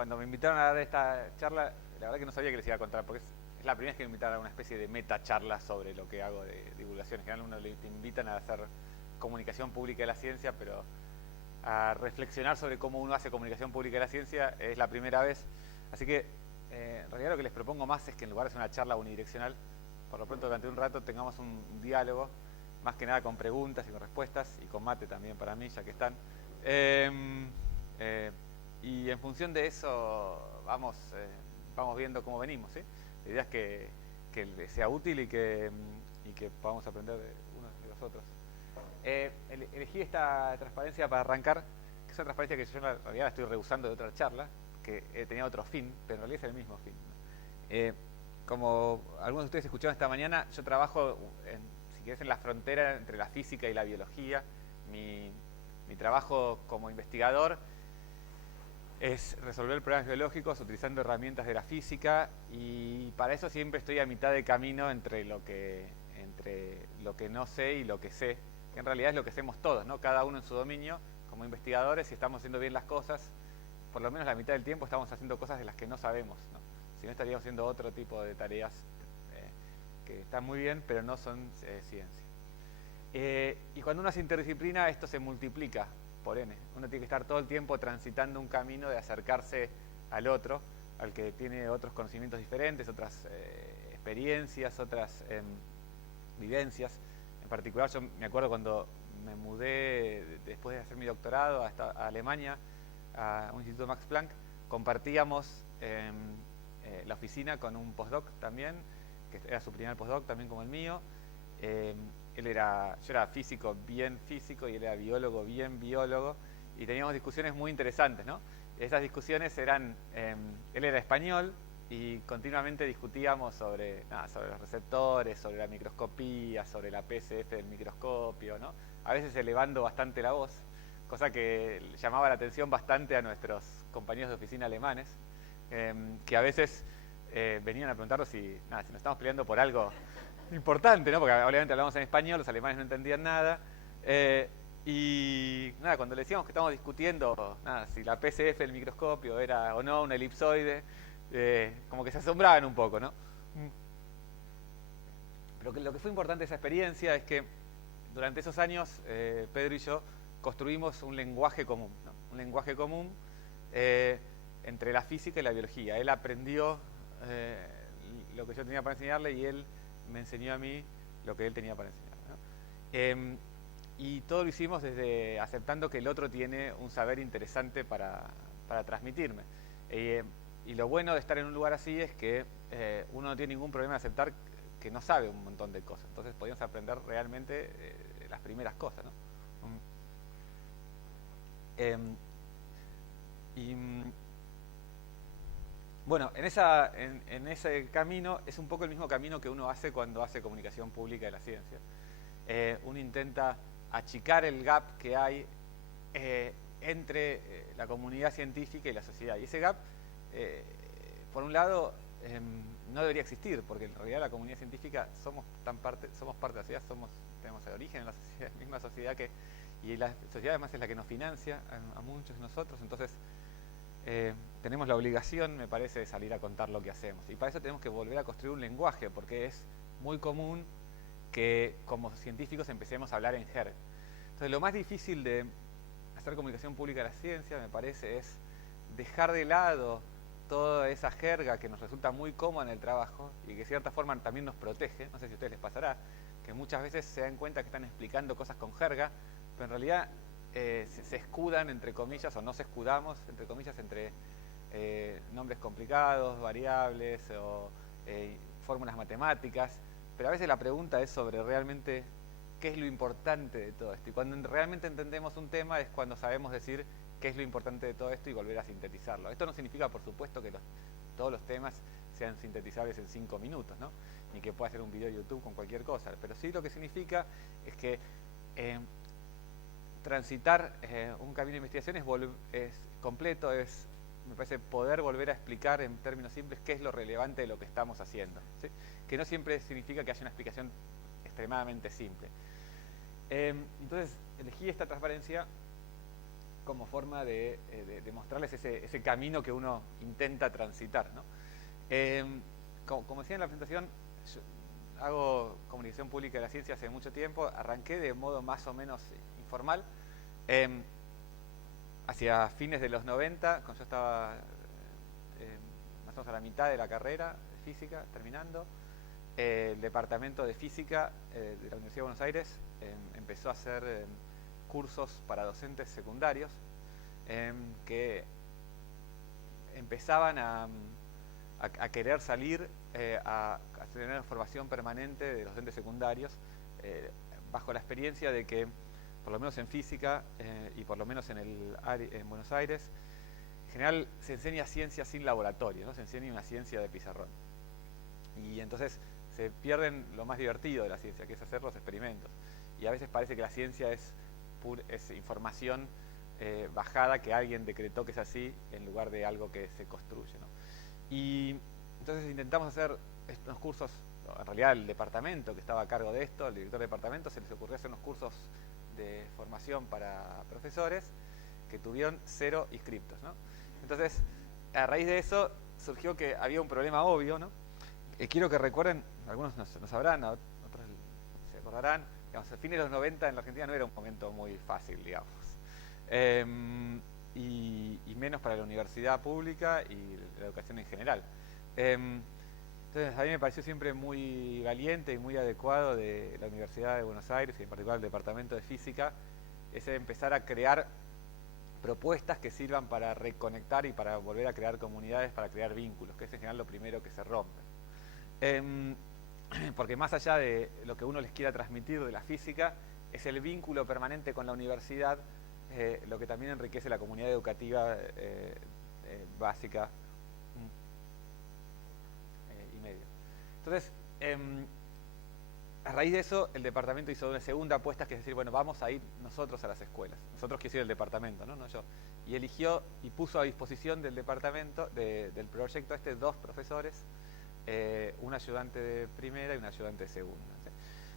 cuando me invitaron a dar esta charla, la verdad que no sabía que les iba a contar, porque es la primera vez que me invitaron a una especie de meta charla sobre lo que hago de divulgación. En general uno le invitan a hacer comunicación pública de la ciencia, pero a reflexionar sobre cómo uno hace comunicación pública de la ciencia es la primera vez. Así que en realidad lo que les propongo más es que en lugar de ser una charla unidireccional, por lo pronto durante un rato tengamos un diálogo, más que nada con preguntas y con respuestas, y con mate también para mí, ya que están. Y en función de eso vamos viendo cómo venimos, ¿sí? La idea es que sea útil y que podamos aprender de unos de los otros. Elegí esta transparencia para arrancar, que es una transparencia que yo en realidad la estoy rehusando de otra charla, que tenía otro fin, pero en realidad es el mismo fin, ¿no? Como algunos de ustedes escucharon esta mañana, yo trabajo, si querés, en la frontera entre la física y la biología. Mi trabajo como investigador es resolver problemas biológicos utilizando herramientas de la física, y para eso siempre estoy a mitad de camino entre lo que no sé y lo que sé, que en realidad es lo que hacemos todos, ¿no? Cada uno en su dominio. Como investigadores, si estamos haciendo bien las cosas, por lo menos la mitad del tiempo estamos haciendo cosas de las que no sabemos, ¿no? Si no, estaríamos haciendo otro tipo de tareas que están muy bien, pero no son ciencia. Y cuando uno hace interdisciplina, esto se multiplica por n. Uno tiene que estar todo el tiempo transitando un camino de acercarse al otro, al que tiene otros conocimientos diferentes, otras experiencias, otras vivencias. En particular, yo me acuerdo cuando me mudé después de hacer mi doctorado a Alemania, a un instituto Max Planck, compartíamos la oficina con un postdoc también, que era su primer postdoc también como el mío. Yo era físico bien físico y él era biólogo bien biólogo, y teníamos discusiones muy interesantes, ¿no? Esas discusiones eran, él era español y continuamente discutíamos sobre los receptores, sobre la microscopía, sobre la PSF del microscopio, ¿no? A veces elevando bastante la voz, cosa que llamaba la atención bastante a nuestros compañeros de oficina alemanes, que a veces venían a preguntarnos si nos estamos peleando por algo importante, ¿no? Porque obviamente hablamos en español, los alemanes no entendían nada. Y cuando le decíamos que estábamos discutiendo si la PSF del microscopio era o no una elipsoide, como que se asombraban un poco, ¿no? Pero lo que fue importante de esa experiencia es que durante esos años Pedro y yo construimos un lenguaje común, ¿no? Un lenguaje común entre la física y la biología. Él aprendió lo que yo tenía para enseñarle, y él me enseñó a mí lo que él tenía para enseñar, ¿no? Y todo lo hicimos desde aceptando que el otro tiene un saber interesante para transmitirme. Y lo bueno de estar en un lugar así es que uno no tiene ningún problema de aceptar que no sabe un montón de cosas. Entonces podíamos aprender realmente las primeras cosas, ¿no? Bueno, en ese camino es un poco el mismo camino que uno hace cuando hace comunicación pública de la ciencia. Uno intenta achicar el gap que hay entre la comunidad científica y la sociedad. Y ese gap, por un lado, no debería existir, porque en realidad la comunidad científica somos parte de la sociedad, tenemos el origen en la sociedad, misma sociedad y la sociedad además es la que nos financia a muchos de nosotros. Entonces tenemos la obligación, me parece, de salir a contar lo que hacemos. Y para eso tenemos que volver a construir un lenguaje, porque es muy común que como científicos empecemos a hablar en jerga. Entonces lo más difícil de hacer comunicación pública de la ciencia, me parece, es dejar de lado toda esa jerga que nos resulta muy cómoda en el trabajo y que de cierta forma también nos protege. No sé si a ustedes les pasará, que muchas veces se dan cuenta que están explicando cosas con jerga, pero en realidad se escudan, entre comillas, o nos escudamos, entre comillas, entre nombres complicados, variables o fórmulas matemáticas. Pero a veces la pregunta es sobre realmente qué es lo importante de todo esto. Y cuando realmente entendemos un tema es cuando sabemos decir qué es lo importante de todo esto y volver a sintetizarlo. Esto no significa, por supuesto, que todos los temas sean sintetizables en 5 minutos, ¿no? Ni que pueda hacer un video de YouTube con cualquier cosa. Pero sí lo que significa es que transitar un camino de investigación es completo, me parece, poder volver a explicar en términos simples qué es lo relevante de lo que estamos haciendo, ¿sí? Que no siempre significa que haya una explicación extremadamente simple. Entonces elegí esta transparencia como forma de mostrarles ese camino que uno intenta transitar, ¿no? Como decía en la presentación, yo hago comunicación pública de la ciencia hace mucho tiempo, arranqué de modo más o menos informal, hacia fines de los 90, cuando yo estaba más o menos a la mitad de la carrera de física, terminando, el departamento de física de la Universidad de Buenos Aires empezó a hacer cursos para docentes secundarios que empezaban a querer salir a tener formación permanente de los docentes secundarios bajo la experiencia de que, por lo menos en física y por lo menos en Buenos Aires, en general se enseña ciencia sin laboratorio, ¿no? Se enseña una ciencia de pizarrón. Y entonces se pierden lo más divertido de la ciencia, que es hacer los experimentos. Y a veces parece que la ciencia es información bajada que alguien decretó que es así en lugar de algo que se construye, ¿no? Y entonces intentamos hacer unos cursos, en realidad el departamento que estaba a cargo de esto, el director de departamento, se les ocurrió hacer unos cursos de formación para profesores que tuvieron 0 inscriptos, ¿no? Entonces, a raíz de eso surgió que había un problema obvio, ¿no? Quiero que recuerden, algunos no sabrán, otros se acordarán, digamos, a fines de los 90 en la Argentina no era un momento muy fácil, digamos. Y menos para la universidad pública y la educación en general. Entonces a mí me pareció siempre muy valiente y muy adecuado de la Universidad de Buenos Aires y en particular el Departamento de Física, ese empezar a crear propuestas que sirvan para reconectar y para volver a crear comunidades, para crear vínculos, que es en general lo primero que se rompe. Porque más allá de lo que uno les quiera transmitir de la física, es el vínculo permanente con la universidad lo que también enriquece la comunidad educativa básica y media. Entonces, a raíz de eso, el departamento hizo una segunda apuesta, que es decir, bueno, vamos a ir nosotros a las escuelas. Nosotros, quiero decir, el departamento, no yo. Y eligió y puso a disposición del departamento, del proyecto 2 profesores, un ayudante de primera y un ayudante de segunda, ¿sí?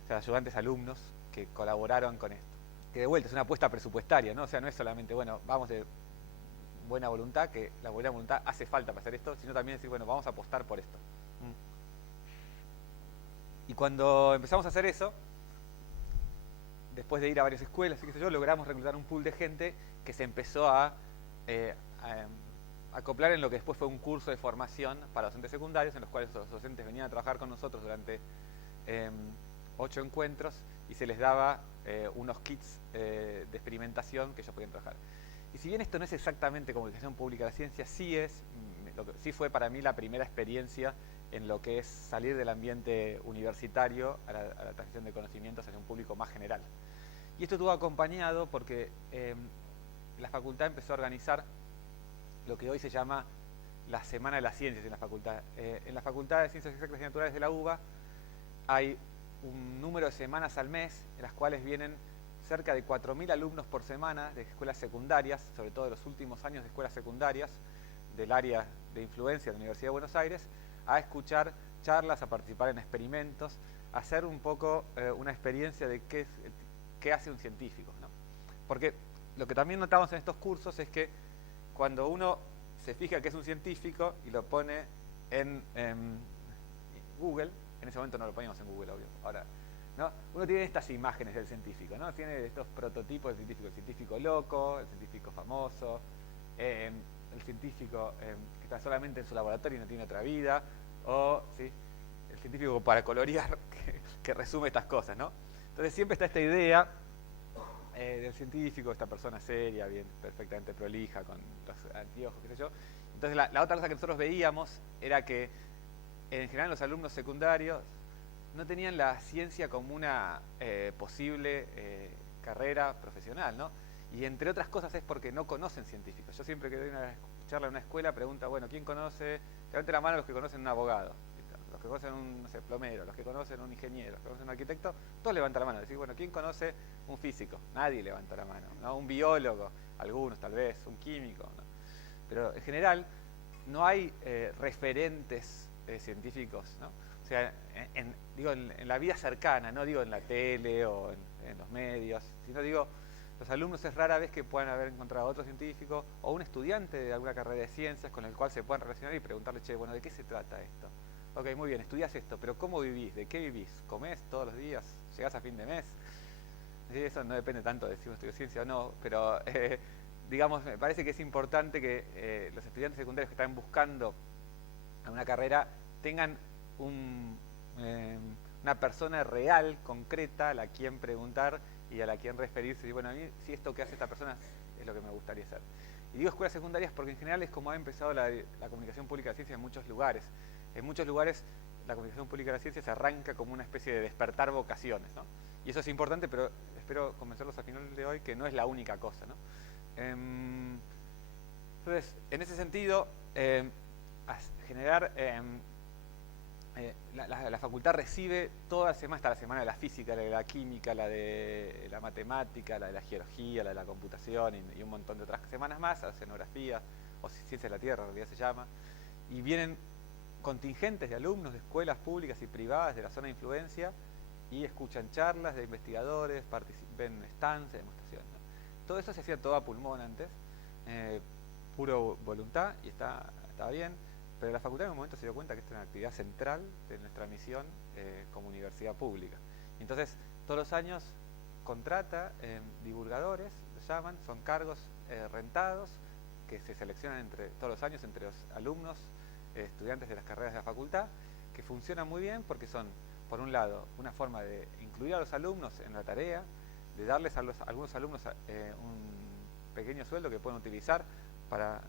O sea, ayudantes alumnos que colaboraron con esto. Que de vuelta es una apuesta presupuestaria, ¿no? O sea, no es solamente, bueno, vamos de buena voluntad, que la buena voluntad hace falta para hacer esto, sino también decir, bueno, vamos a apostar por esto. Y cuando empezamos a hacer eso, después de ir a varias escuelas y qué sé yo, logramos reclutar un pool de gente que se empezó a acoplar en lo que después fue un curso de formación para docentes secundarios, en los cuales los docentes venían a trabajar con nosotros durante 8 encuentros y se les daba unos kits de experimentación que ellos podían trabajar. Y si bien esto no es exactamente comunicación pública de la ciencia, sí fue para mí la primera experiencia en lo que es salir del ambiente universitario a la transmisión de conocimientos hacia un público más general. Y esto estuvo acompañado porque la facultad empezó a organizar lo que hoy se llama la Semana de las Ciencias en la facultad. En la Facultad de Ciencias Exactas y Naturales de la UBA hay un número de semanas al mes en las cuales vienen cerca de 4.000 alumnos por semana de escuelas secundarias, sobre todo de los últimos años de escuelas secundarias del área de influencia de la Universidad de Buenos Aires, a escuchar charlas, a participar en experimentos, a hacer un poco una experiencia de qué hace un científico, ¿no? Porque lo que también notamos en estos cursos es que cuando uno se fija que es un científico y lo pone en Google, en ese momento no lo poníamos en Google, obvio, ahora, ¿no? Uno tiene estas imágenes del científico, ¿no? Tiene estos prototipos del científico, el científico loco, el científico famoso, el científico que está solamente en su laboratorio y no tiene otra vida, o ¿sí? El científico para colorear que resume estas cosas, ¿no? Entonces siempre está esta idea del científico, esta persona seria, bien, perfectamente prolija, con los anteojos, qué sé yo. Entonces la otra cosa que nosotros veíamos era que en general los alumnos secundarios no tenían la ciencia como una posible carrera profesional, ¿no? Y entre otras cosas es porque no conocen científicos. Yo siempre que doy una charla en una escuela pregunto, bueno, ¿quién conoce? Levante la mano los que conocen un abogado, los que conocen un, no sé, plomero, los que conocen un ingeniero, los que conocen un arquitecto, todos levantan la mano. Decir, bueno, ¿quién conoce un físico? Nadie levanta la mano, ¿no? Un biólogo, algunos tal vez, un químico, ¿no? Pero en general no hay referentes científicos, ¿no? O sea, digo en la vida cercana, no digo en la tele o en los medios, sino digo Los alumnos es rara vez que puedan haber encontrado a otro científico o un estudiante de alguna carrera de ciencias con el cual se puedan relacionar y preguntarle, che, bueno, ¿de qué se trata esto? Ok, muy bien, estudias esto, pero ¿cómo vivís? ¿De qué vivís? ¿Comés todos los días? ¿Llegás a fin de mes? Sí, eso no depende tanto de si uno estudió ciencia o no, pero digamos, me parece que es importante que los estudiantes secundarios que están buscando una carrera tengan una persona real, concreta, a la quien preguntar y a la quien referirse. Y bueno, a mí, si esto que hace esta persona es lo que me gustaría hacer. Y digo escuelas secundarias porque en general es como ha empezado la comunicación pública de la ciencia en muchos lugares. En muchos lugares la comunicación pública de la ciencia se arranca como una especie de despertar vocaciones, ¿no? Y eso es importante, pero espero convencerlos al final de hoy que no es la única cosa, ¿no? Entonces, en ese sentido, generar... la facultad recibe toda la semana, hasta la semana de la física, la de la química, la de la matemática, la de la geología, la de la computación y un montón de otras semanas más, la oceanografía o ciencia de la Tierra en realidad se llama, y vienen contingentes de alumnos de escuelas públicas y privadas de la zona de influencia y escuchan charlas de investigadores, ven stands de demostración, ¿no? Todo eso se hacía todo a pulmón antes, puro voluntad y estaba bien. Pero la facultad en un momento se dio cuenta que esta es una actividad central de nuestra misión como universidad pública. Entonces, todos los años contrata divulgadores, lo llaman, son cargos rentados que se seleccionan todos los años entre los alumnos, estudiantes de las carreras de la facultad, que funcionan muy bien porque son, por un lado, una forma de incluir a los alumnos en la tarea, de darles a algunos alumnos un pequeño sueldo que pueden utilizar para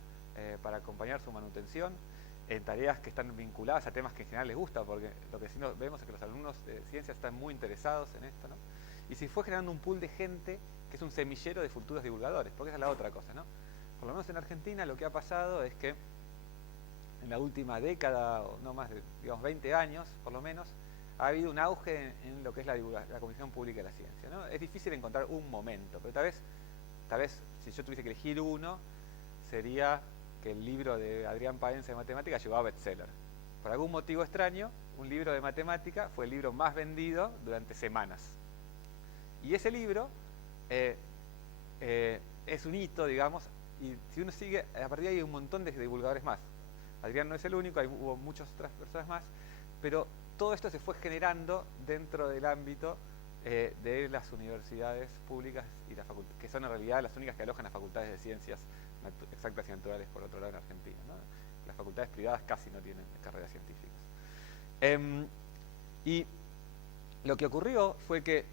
acompañar su manutención, en tareas que están vinculadas a temas que en general les gusta, porque lo que sí vemos es que los alumnos de ciencias están muy interesados en esto, ¿no? Y se fue generando un pool de gente que es un semillero de futuros divulgadores, porque esa es la otra cosa, ¿no? Por lo menos en Argentina lo que ha pasado es que en la última década, o no más de, digamos, 20 años, por lo menos, ha habido un auge en lo que es la comunicación pública de la ciencia, ¿no? Es difícil encontrar un momento, pero tal vez si yo tuviese que elegir uno, sería que el libro de Adrián Paenza de matemática llegó a bestseller. Por algún motivo extraño, un libro de matemática fue el libro más vendido durante semanas. Y ese libro es un hito, digamos, y si uno sigue, a partir de ahí hay un montón de divulgadores más. Adrián no es el único, hubo muchas otras personas más, pero todo esto se fue generando dentro del ámbito de las universidades públicas y la facultad, que son en realidad las únicas que alojan las facultades de ciencias exactas y naturales, por otro lado, en Argentina, ¿no? Las facultades privadas casi no tienen carreras científicas. Y lo que ocurrió fue que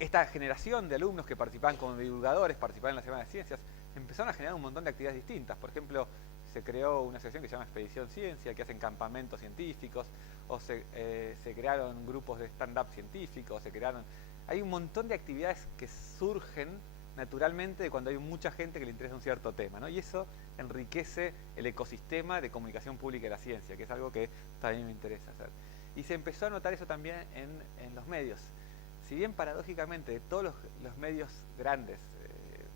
esta generación de alumnos que participaban como divulgadores, participaban en la Semana de Ciencias, empezaron a generar un montón de actividades distintas. Por ejemplo, se creó una asociación que se llama Expedición Ciencia, que hacen campamentos científicos, o se crearon grupos de stand-up científicos, hay un montón de actividades que surgen naturalmente cuando hay mucha gente que le interesa un cierto tema, ¿no? Y eso enriquece el ecosistema de comunicación pública de la ciencia, que es algo que también me interesa hacer. Y se empezó a notar eso también en los medios. Si bien paradójicamente de todos los medios grandes,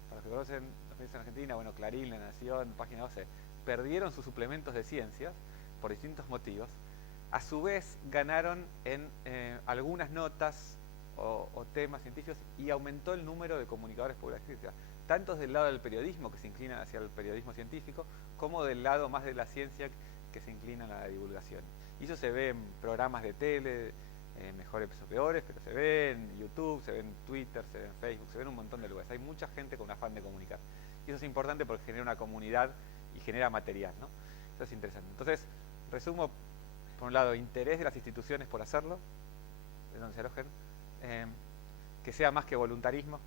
para los que conocen los medios en Argentina, bueno, Clarín, La Nación, Página 12, perdieron sus suplementos de ciencias por distintos motivos, a su vez ganaron en algunas notas o temas científicos y aumentó el número de comunicadores públicos, tanto del lado del periodismo, que se inclina hacia el periodismo científico, como del lado más de la ciencia, que se inclina a la divulgación. Y eso se ve en programas de tele, mejores o peores, pero se ve en YouTube, se ve en Twitter, se ve en Facebook, se ve en un montón de lugares. Hay mucha gente con un afán de comunicar. Y eso es importante porque genera una comunidad y genera material, ¿no? Eso es interesante. Entonces, resumo, por un lado, interés de las instituciones por hacerlo, de donde se alojen, que sea más que voluntarismo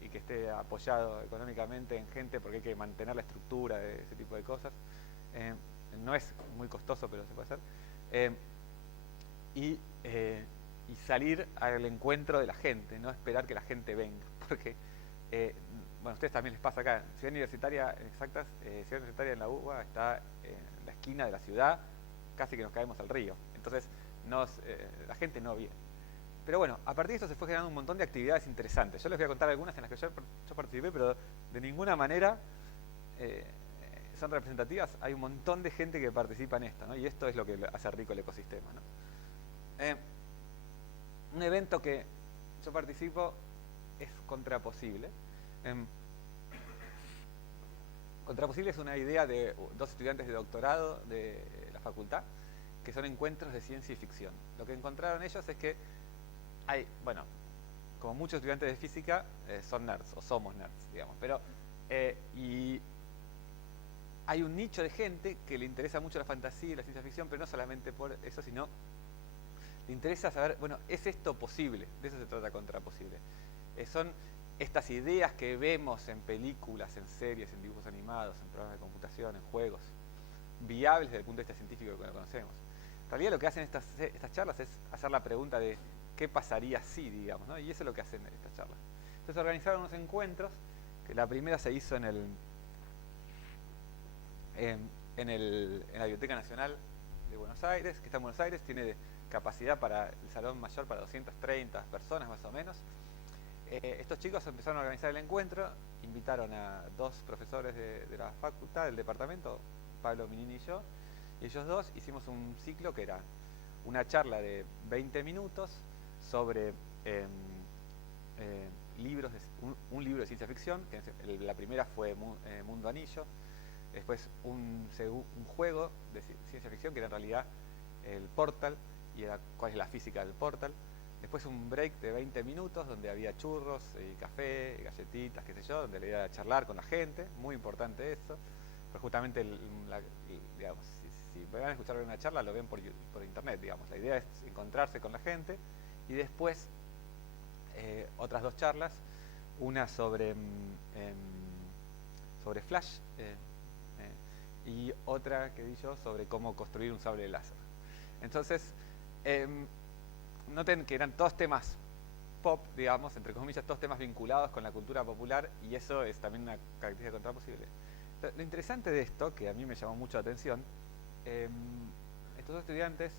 y que esté apoyado económicamente en gente, porque hay que mantener la estructura de ese tipo de cosas. No es muy costoso, pero se puede hacer. Y salir al encuentro de la gente, no esperar que la gente venga, porque, bueno, a ustedes también les pasa acá, Ciudad Universitaria, exactas, Ciudad Universitaria en la UBA está en la esquina de la ciudad, casi que nos caemos al río, entonces la gente no viene. Pero bueno, a partir de esto se fue generando un montón de actividades interesantes. Yo les voy a contar algunas en las que yo participé, pero de ninguna manera son representativas. Hay un montón de gente que participa en esto, ¿no? Y esto es lo que hace rico el ecosistema, ¿no? Un evento que yo participo es Contraposible. Contraposible es una idea de dos estudiantes de doctorado de la facultad, que son encuentros de ciencia y ficción. Lo que encontraron ellos es que hay, bueno, como muchos estudiantes de física, son nerds, o somos nerds, digamos, pero y hay un nicho de gente que le interesa mucho la fantasía y la ciencia ficción, pero no solamente por eso, sino le interesa saber, bueno, ¿es esto posible? De eso se trata Contraposible. Son estas ideas que vemos en películas, en series, en dibujos animados, en programas de computación, en juegos, viables desde el punto de vista científico que lo conocemos. En realidad lo que hacen estas charlas es hacer la pregunta de qué pasaría si, digamos, ¿no? Y eso es lo que hacen estas charlas. Entonces organizaron unos encuentros, que la primera se hizo en la Biblioteca Nacional de Buenos Aires, que está en Buenos Aires, tiene capacidad para el salón mayor para 230 personas más o menos. Estos chicos empezaron a organizar el encuentro, invitaron a dos profesores de la facultad, del departamento, Pablo Minini y yo, y ellos dos hicimos un ciclo que era una charla de 20 minutos sobre libros, un libro de ciencia ficción, que la primera fue Mundo Anillo, después un juego de ciencia ficción que era en realidad el Portal, y era cuál es la física del Portal. Después un break de 20 minutos donde había churros y café, y galletitas, qué sé yo, donde le iba a charlar con la gente, muy importante eso. Pero justamente, digamos, si van a escuchar una charla, lo ven por internet, digamos. La idea es encontrarse con la gente y después otras dos charlas, una sobre Flash y otra que di yo sobre cómo construir un sable láser. Entonces, noten que eran todos temas pop, digamos, entre comillas, todos temas vinculados con la cultura popular, y eso es también una característica de Contraposible. Lo interesante de esto, que a mí me llamó mucho la atención, estos dos estudiantes,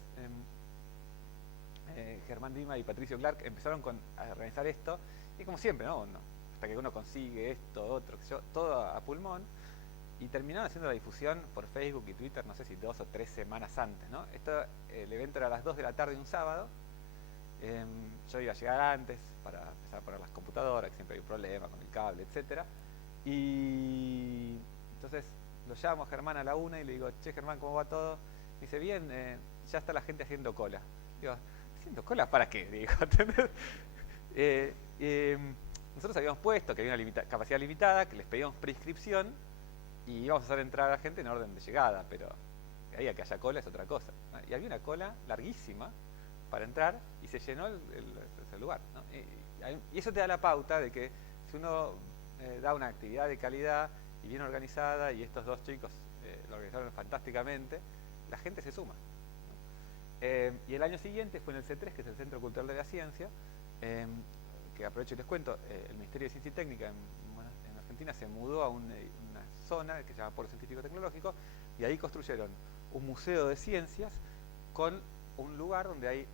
Germán Dima y Patricio Clark, empezaron a organizar esto, y como siempre, ¿no? Hasta que uno consigue esto, otro, todo a pulmón, y terminaron haciendo la difusión por Facebook y Twitter, no sé si 2 o 3 semanas antes, ¿no? El evento era a las 2 de la tarde un sábado. Yo iba a llegar antes para empezar a poner las computadoras, que siempre hay un problema con el cable, etc. Y entonces lo llamo a Germán a la 1 y le digo, che Germán, ¿cómo va todo? Me dice, bien, ya está la gente haciendo cola. Digo, ¿haciendo cola para qué? Digo, nosotros habíamos puesto que había una capacidad limitada, que les pedíamos prescripción y íbamos a hacer entrar a la gente en orden de llegada, pero ahí a que haya cola es otra cosa, ¿no? Y había una cola larguísima para entrar y se llenó el lugar, ¿no? Y eso te da la pauta de que si uno da una actividad de calidad y bien organizada, y estos dos chicos lo organizaron fantásticamente, la gente se suma, ¿no? Y el año siguiente fue en el C3, que es el Centro Cultural de la Ciencia, que aprovecho y les cuento, el Ministerio de Ciencia y Técnica en Argentina se mudó a una zona que se llama Polo Científico Tecnológico, y ahí construyeron un museo de ciencias con un lugar donde hay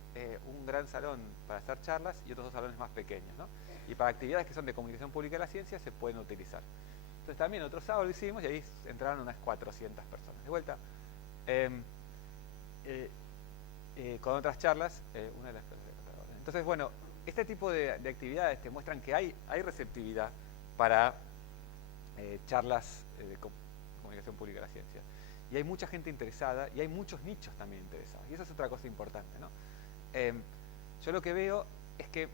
un gran salón para hacer charlas y otros dos salones más pequeños, ¿no? Y para actividades que son de comunicación pública de la ciencia se pueden utilizar. Entonces también otro sábado lo hicimos y ahí entraron unas 400 personas. De vuelta, con otras charlas, una de las cosas. Entonces, bueno, este tipo de actividades te muestran que hay receptividad para charlas de comunicación pública de la ciencia. Y hay mucha gente interesada y hay muchos nichos también interesados. Y esa es otra cosa importante, ¿no? Yo lo que veo es que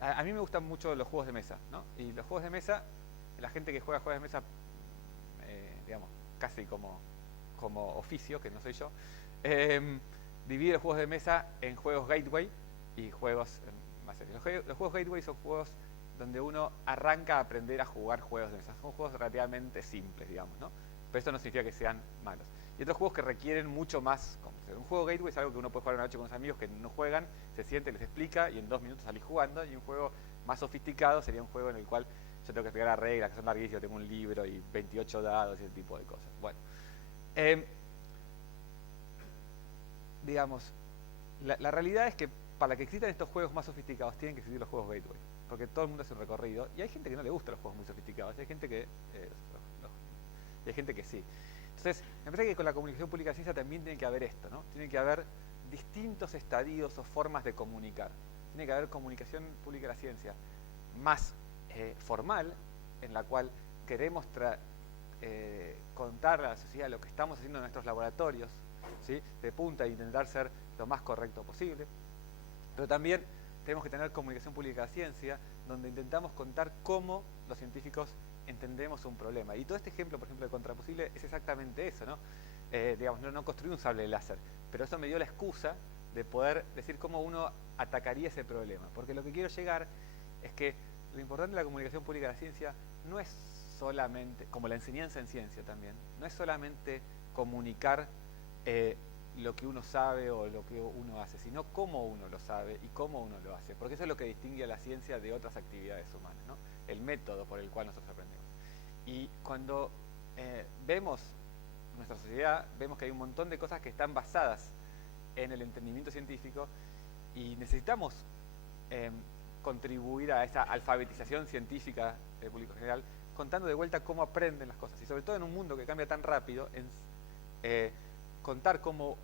a mí me gustan mucho los juegos de mesa, ¿no? Y los juegos de mesa, la gente que juega juegos de mesa, digamos, casi como oficio, que no soy yo, divide los juegos de mesa en juegos gateway y juegos más serios. Los juegos gateway son juegos donde uno arranca a aprender a jugar juegos de mesa. Son juegos relativamente simples, digamos, ¿no? Pero esto no significa que sean malos. Y otros juegos que requieren mucho más. Un juego gateway es algo que uno puede jugar una noche con unos amigos que no juegan, se siente, les explica y en 2 minutos salís jugando. Y un juego más sofisticado sería un juego en el cual yo tengo que explicar las reglas, que son larguísimas, tengo un libro y 28 dados y ese tipo de cosas. Bueno, digamos, la realidad es que para que existan estos juegos más sofisticados tienen que existir los juegos gateway, porque todo el mundo hace un recorrido y hay gente que no le gusta los juegos muy sofisticados, y hay gente que sí. Entonces, me parece que con la comunicación pública de ciencia también tiene que haber esto, ¿no? Tiene que haber distintos estadios o formas de comunicar. Tiene que haber comunicación pública de la ciencia más formal, en la cual queremos contar a la sociedad lo que estamos haciendo en nuestros laboratorios, ¿sí?, de punta, e intentar ser lo más correcto posible. Pero también tenemos que tener comunicación pública de la ciencia, donde intentamos contar cómo los científicos entendemos un problema. Y todo este ejemplo, por ejemplo, de Contraposible es exactamente eso, ¿no? Digamos, no construí un sable láser, pero eso me dio la excusa de poder decir cómo uno atacaría ese problema. Porque lo que quiero llegar es que lo importante de la comunicación pública de la ciencia no es solamente, como la enseñanza en ciencia también, no es solamente comunicar lo que uno sabe o lo que uno hace, sino cómo uno lo sabe y cómo uno lo hace. Porque eso es lo que distingue a la ciencia de otras actividades humanas, ¿no? El método por el cual nosotros aprendemos. Y cuando vemos nuestra sociedad, vemos que hay un montón de cosas que están basadas en el entendimiento científico y necesitamos contribuir a esa alfabetización científica del público general, contando de vuelta cómo aprenden las cosas. Y sobre todo en un mundo que cambia tan rápido, contar cómo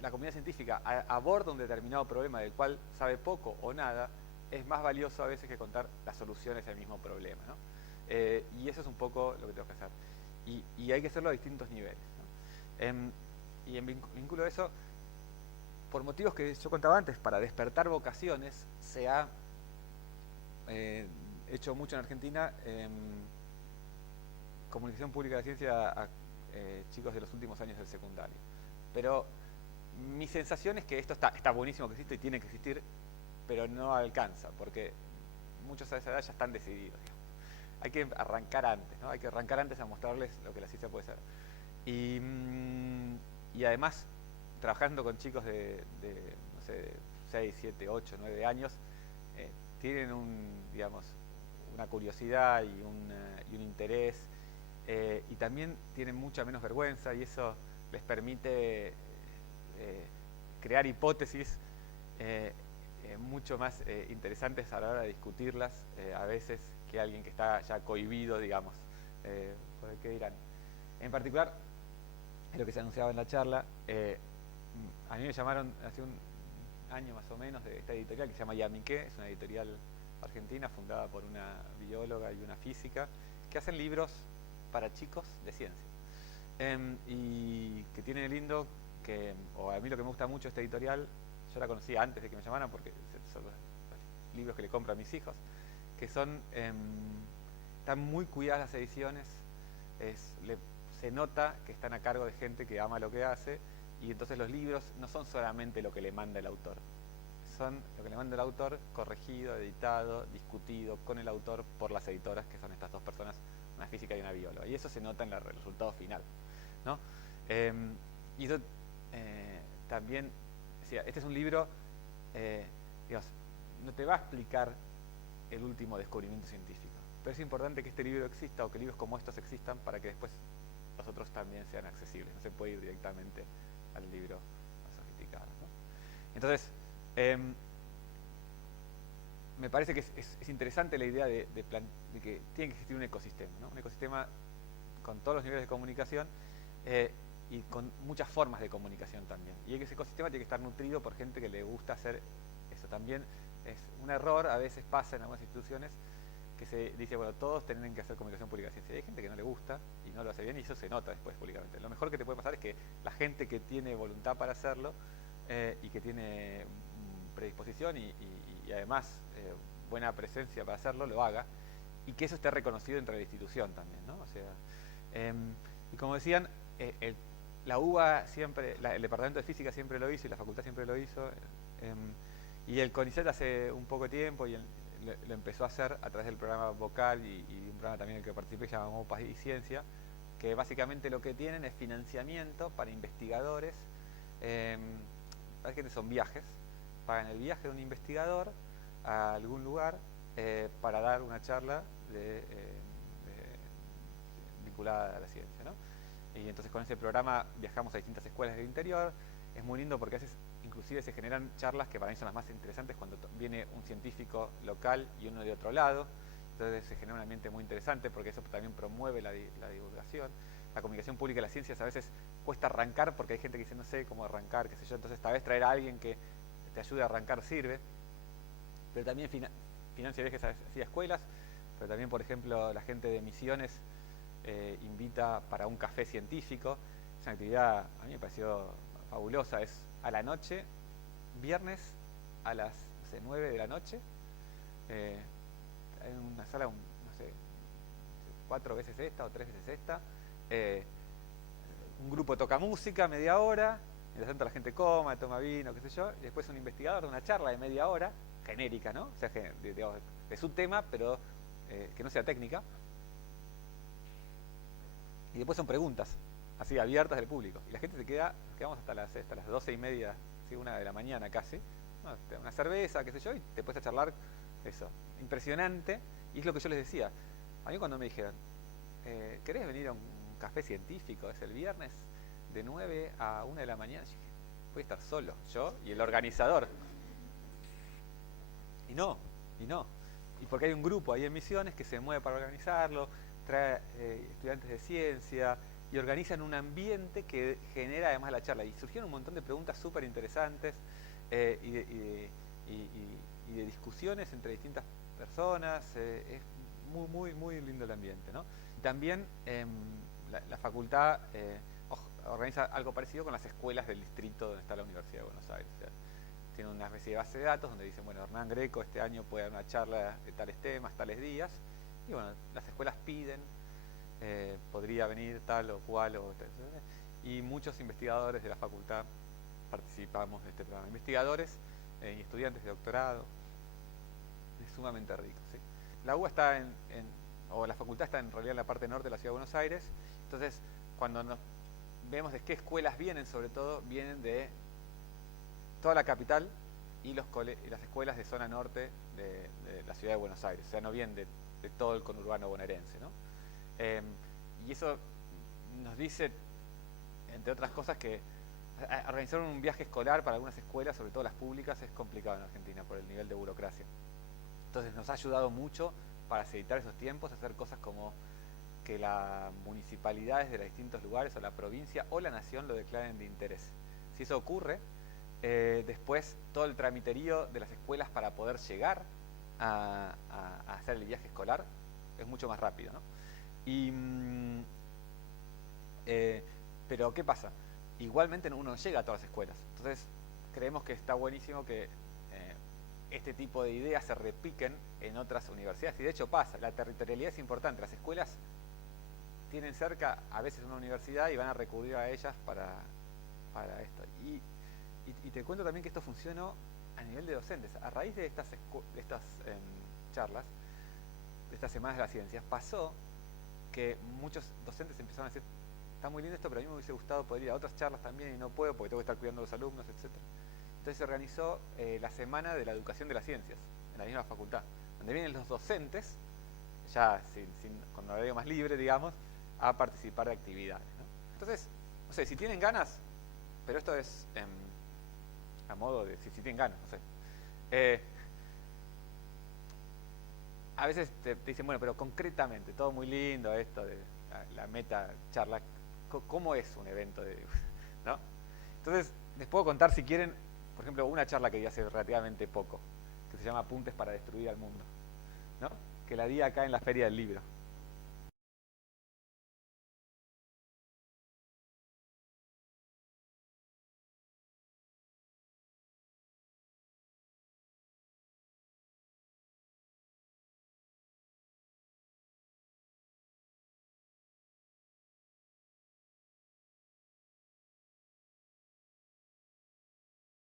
la comunidad científica aborda un determinado problema del cual sabe poco o nada, es más valioso a veces que contar las soluciones al mismo problema, ¿no? Y eso es un poco lo que tengo que hacer. Y hay que hacerlo a distintos niveles, ¿no? Y en vínculo a eso, por motivos que yo contaba antes, para despertar vocaciones, se ha hecho mucho en Argentina comunicación pública de la ciencia a chicos de los últimos años del secundario. Pero mi sensación es que esto está buenísimo que existe y tiene que existir, pero no alcanza, porque muchos a esa edad ya están decididos, digamos. Hay que arrancar antes, ¿no? Hay que arrancar antes a mostrarles lo que la ciencia puede ser. Y además, trabajando con chicos de no sé, 6, 7, 8, 9 años, tienen digamos, una curiosidad y un interés, y también tienen mucha menos vergüenza, y eso les permite crear hipótesis mucho más interesantes a la hora de discutirlas a veces que alguien que está ya cohibido, digamos, por el que dirán. En particular, es lo que se anunciaba en la charla, a mí me llamaron hace un año más o menos de esta editorial que se llama Yamiqué, es una editorial argentina fundada por una bióloga y una física, que hacen libros para chicos de ciencia. Y que tiene lindo que, o a mí lo que me gusta mucho esta editorial, yo la conocí antes de que me llamaran porque son los libros que le compro a mis hijos, que son, están muy cuidadas las ediciones, se nota que están a cargo de gente que ama lo que hace, y entonces los libros no son solamente lo que le manda el autor, son lo que le manda el autor corregido, editado, discutido con el autor por las editoras, que son estas dos personas, una física y una bióloga, y eso se nota en el resultado final, ¿no? Y eso también, decía, este es un libro, digamos, no te va a explicar el último descubrimiento científico, pero es importante que este libro exista o que libros como estos existan para que después los otros también sean accesibles. No se puede ir directamente al libro más sofisticado, ¿no? Entonces, me parece que es interesante la idea de que tiene que existir un ecosistema, ¿no? Un ecosistema con todos los niveles de comunicación y con muchas formas de comunicación también. Y ese ecosistema tiene que estar nutrido por gente que le gusta hacer eso. También es un error, a veces pasa en algunas instituciones, que se dice, bueno, todos tienen que hacer comunicación pública de ciencia. Y hay gente que no le gusta y no lo hace bien, y eso se nota después públicamente. Lo mejor que te puede pasar es que la gente que tiene voluntad para hacerlo y que tiene predisposición y además buena presencia para hacerlo, lo haga, y que eso esté reconocido entre la institución también, ¿no? O sea, y como decían, la UBA siempre, el departamento de física siempre lo hizo y la facultad siempre lo hizo, y el CONICET hace un poco de tiempo y lo empezó a hacer a través del programa Vocal y un programa también en el que participé que se llama Paz y Ciencia, que básicamente lo que tienen es financiamiento para investigadores, básicamente son viajes, pagan el viaje de un investigador a algún lugar para dar una charla vinculada a la ciencia, ¿no? Y entonces con ese programa viajamos a distintas escuelas del interior. Es muy lindo porque a veces inclusive se generan charlas que para mí son las más interesantes cuando viene un científico local y uno de otro lado. Entonces se genera un ambiente muy interesante porque eso también promueve la divulgación. la comunicación pública de las ciencias a veces cuesta arrancar porque hay gente que dice no sé cómo arrancar, qué sé yo, entonces tal vez traer a alguien que te ayude a arrancar sirve, pero también financia viajes hacia escuelas, pero también, por ejemplo, la gente de Misiones invita para un café científico. Es una actividad, a mí me pareció fabulosa, es a la noche, viernes a las, no sé, 9 de la noche, en una sala, no sé, 4 veces esta o 3 veces esta, un grupo toca música media hora, mientras tanto la gente toma vino, qué sé yo, y después un investigador da una charla de media hora, genérica, ¿no? O sea, digamos, de su tema, pero que no sea técnica. Y después son preguntas, así abiertas del público. Y la gente quedamos hasta las 12:30, ¿sí? 1 de la mañana casi. ¿No? Te da una cerveza, qué sé yo, y te puedes a charlar. Eso, impresionante. Y es lo que yo les decía. A mí cuando me dijeron, ¿querés venir a un café científico? Es el viernes de 9 a 1 de la mañana. Yo dije, voy a estar solo, yo y el organizador. Y no. Y porque hay un grupo ahí en Misiones que se mueve para organizarlo, trae estudiantes de ciencia y organizan un ambiente que genera además la charla. Y surgieron un montón de preguntas súper interesantes y de discusiones entre distintas personas. Es muy lindo el ambiente, ¿no? También la facultad organiza algo parecido con las escuelas del distrito donde está la Universidad de Buenos Aires. O sea, tiene una especie de base de datos donde dicen, bueno, Hernán Greco este año puede dar una charla de tales temas, tales días, y bueno, las escuelas piden, podría venir tal o cual, y muchos investigadores de la facultad participamos de este programa. Investigadores y estudiantes de doctorado, es sumamente rico, ¿sí? La UBA está o la facultad está en realidad en la parte norte de la ciudad de Buenos Aires, entonces cuando nos vemos de qué escuelas vienen, sobre todo, vienen de toda la capital y las escuelas de zona norte de la ciudad de Buenos Aires, o sea, no vienen de todo el conurbano bonaerense, ¿no? Y eso nos dice, entre otras cosas, que organizar un viaje escolar para algunas escuelas, sobre todo las públicas, es complicado en Argentina por el nivel de burocracia. Entonces nos ha ayudado mucho para facilitar esos tiempos, hacer cosas como que las municipalidades de los distintos lugares, o la provincia o la nación, lo declaren de interés. Si eso ocurre, después todo el tramiterío de las escuelas para poder llegar a hacer el viaje escolar es mucho más rápido, ¿no? Pero ¿qué pasa? Igualmente uno no llega a todas las escuelas. Entonces creemos que está buenísimo que este tipo de ideas se repiquen en otras universidades. Y de hecho pasa, la territorialidad es importante. Las escuelas tienen cerca a veces una universidad y van a recurrir a ellas para esto. Y te cuento también que esto funcionó a nivel de docentes. A raíz de estas charlas, de estas semanas de las ciencias, pasó que muchos docentes empezaron a decir, está muy lindo esto, pero a mí me hubiese gustado poder ir a otras charlas también y no puedo porque tengo que estar cuidando a los alumnos, etc. Entonces se organizó la Semana de la Educación de las Ciencias, en la misma facultad, donde vienen los docentes, ya con horario más libre, digamos, a participar de actividades, ¿no? Entonces, no sé, si tienen ganas, pero esto es a modo de, si tienen ganas, no sé. A veces te dicen, bueno, pero concretamente, todo muy lindo esto de la meta charla, ¿cómo es un evento de dibujo? ¿No? Entonces, les puedo contar, si quieren, por ejemplo, una charla que di hace relativamente poco, que se llama Apuntes para destruir al mundo, ¿no? Que la di acá en la Feria del Libro.